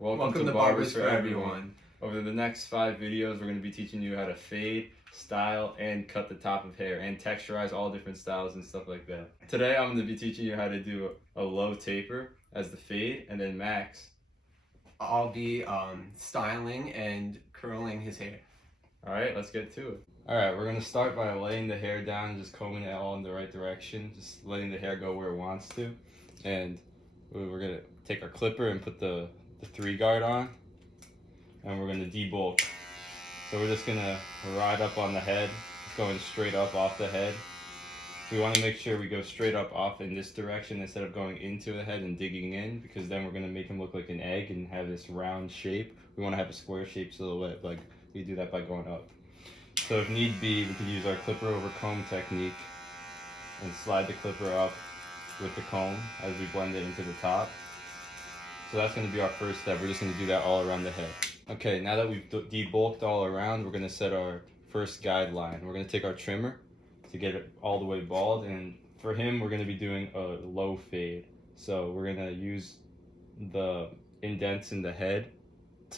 Welcome to Barbers for Everyone. Over the next 5 videos, we're going to be teaching you how to fade, style, and cut the top of hair, and texturize all different styles and stuff like that. Today, I'm going to be teaching you how to do a low taper as the fade, and then Max. I'll be styling and curling his hair. Alright, let's get to it. Alright, we're going to start by laying the hair down and just combing it all in the right direction, just letting the hair go where it wants to. And we're going to take our clipper and put the 3 guard on, and we're going to debulk. So we're just going to ride up on the head, going straight up off the head. We want to make sure we go straight up off in this direction instead of going into the head and digging in, because then we're going to make him look like an egg and have this round shape. We want to have a square shape silhouette, like we do that by going up. So if need be, we could use our clipper over comb technique and slide the clipper up with the comb as we blend it into the top. So that's going to be our first step. We're just going to do that all around the head. Okay, now that we've debulked all around, we're going to set our first guideline. We're going to take our trimmer to get it all the way bald, and for him, we're going to be doing a low fade. So we're going to use the indents in the head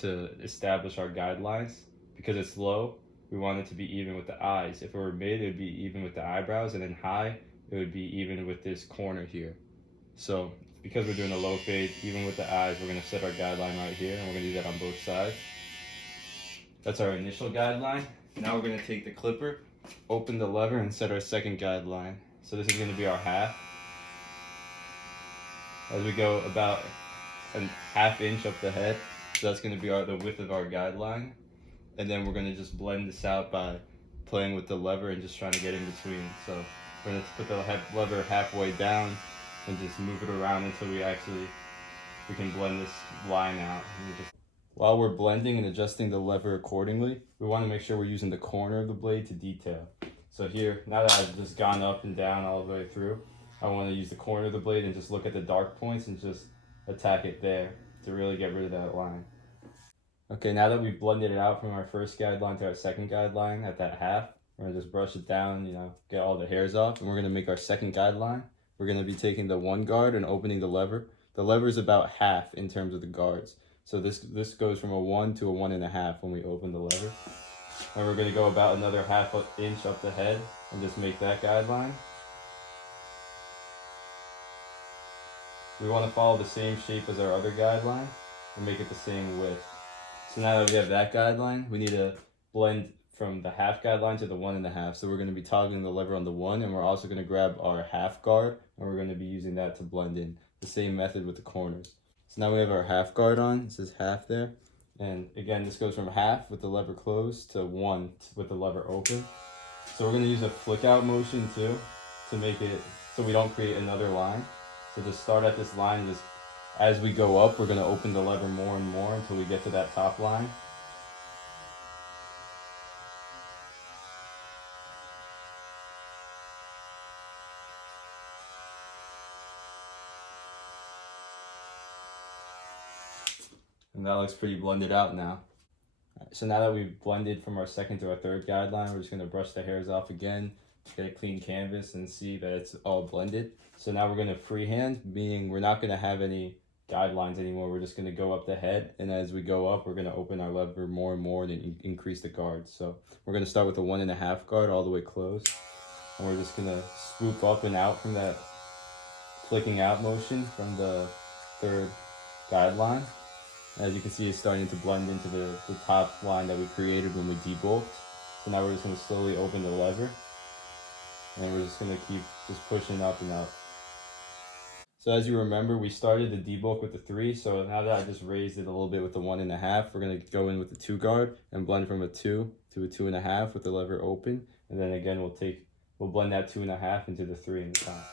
to establish our guidelines. Because it's low, we want it to be even with the eyes. If it were mid, it would be even with the eyebrows, and then high, it would be even with this corner here. So because we're doing a low fade, even with the eyes, we're going to set our guideline right here, and we're going to do that on both sides. That's our initial guideline. Now we're going to take the clipper, open the lever, and set our second guideline. So this is going to be our half. As we go about a ½ inch up the head, so that's going to be the width of our guideline. And then we're going to just blend this out by playing with the lever and just trying to get in between. So we're going to put the lever halfway down and just move it around until we can blend this line out. While we're blending and adjusting the lever accordingly, we want to make sure we're using the corner of the blade to detail. So here, now that I've just gone up and down all the way through, I want to use the corner of the blade and just look at the dark points and just attack it there to really get rid of that line. Okay, now that we've blended it out from our first guideline to our second guideline at that half, we're gonna just brush it down, get all the hairs off, and we're gonna make our second guideline. We're gonna be taking the 1 guard and opening the lever. The lever is about half in terms of the guards. So this goes from a 1 to a 1.5 when we open the lever. And we're gonna go about another ½ inch up the head and just make that guideline. We wanna follow the same shape as our other guideline and make it the same width. So now that we have that guideline, we need to blend from the half guideline to the 1.5. So we're going to be toggling the lever on the 1, and we're also going to grab our half guard, and we're going to be using that to blend in. The same method with the corners. So now we have our half guard on. It says half there. And again, this goes from half with the lever closed to 1 with the lever open. So we're going to use a flick out motion too to make it so we don't create another line. So just start at this line, just as we go up, we're going to open the lever more and more until we get to that top line. And that looks pretty blended out now. So now that we've blended from our second to our third guideline, we're just going to brush the hairs off again, get a clean canvas and see that it's all blended. So now we're going to freehand, meaning we're not going to have any guidelines anymore. We're just going to go up the head, and as we go up, we're going to open our lever more and more and increase the guards. So we're going to start with a 1.5 guard all the way closed, and we're just going to swoop up and out from that flicking out motion from the third guideline. As you can see, it's starting to blend into the top line that we created when we debulked. So now we're just going to slowly open the lever, and we're just going to keep just pushing up and up. So as you remember, we started the debulk with the 3, so now that I just raised it a little bit with the 1.5, we're going to go in with the 2 guard and blend from a 2 to a 2.5 with the lever open, and then again we'll blend that 2.5 into the 3 in the top.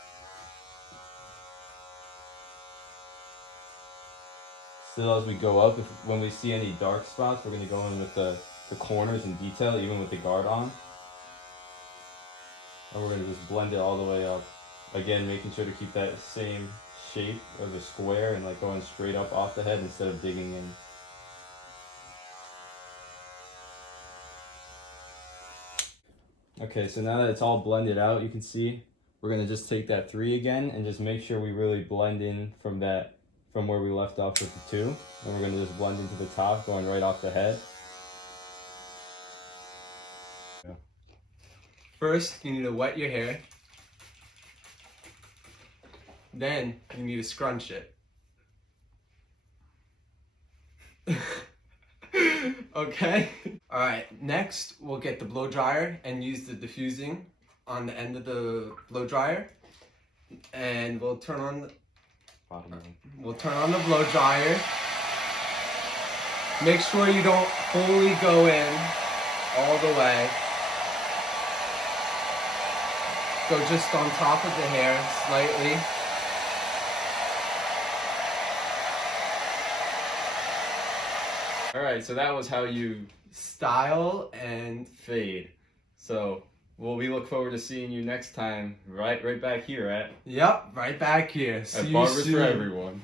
Still, as we go up, when we see any dark spots, we're going to go in with the corners in detail, even with the guard on. And we're going to just blend it all the way up. Again, making sure to keep that same shape of a square and like going straight up off the head instead of digging in. Okay, so now that it's all blended out, you can see we're going to just take that 3 again and just make sure we really blend in from that from where we left off with the 2. And we're going to just blend into the top, going right off the head. First, you need to wet your hair. Then, you need to scrunch it. Okay? Alright, next we'll get the blow dryer and use the diffusing on the end of the blow dryer. And we'll turn on the blow dryer. Make sure you don't fully go in all the way. Go just on top of the hair slightly. Alright, so that was how you Style and fade. So we look forward to seeing you next time, right back here at yep, right back here. See you Barbers soon. for Everyone.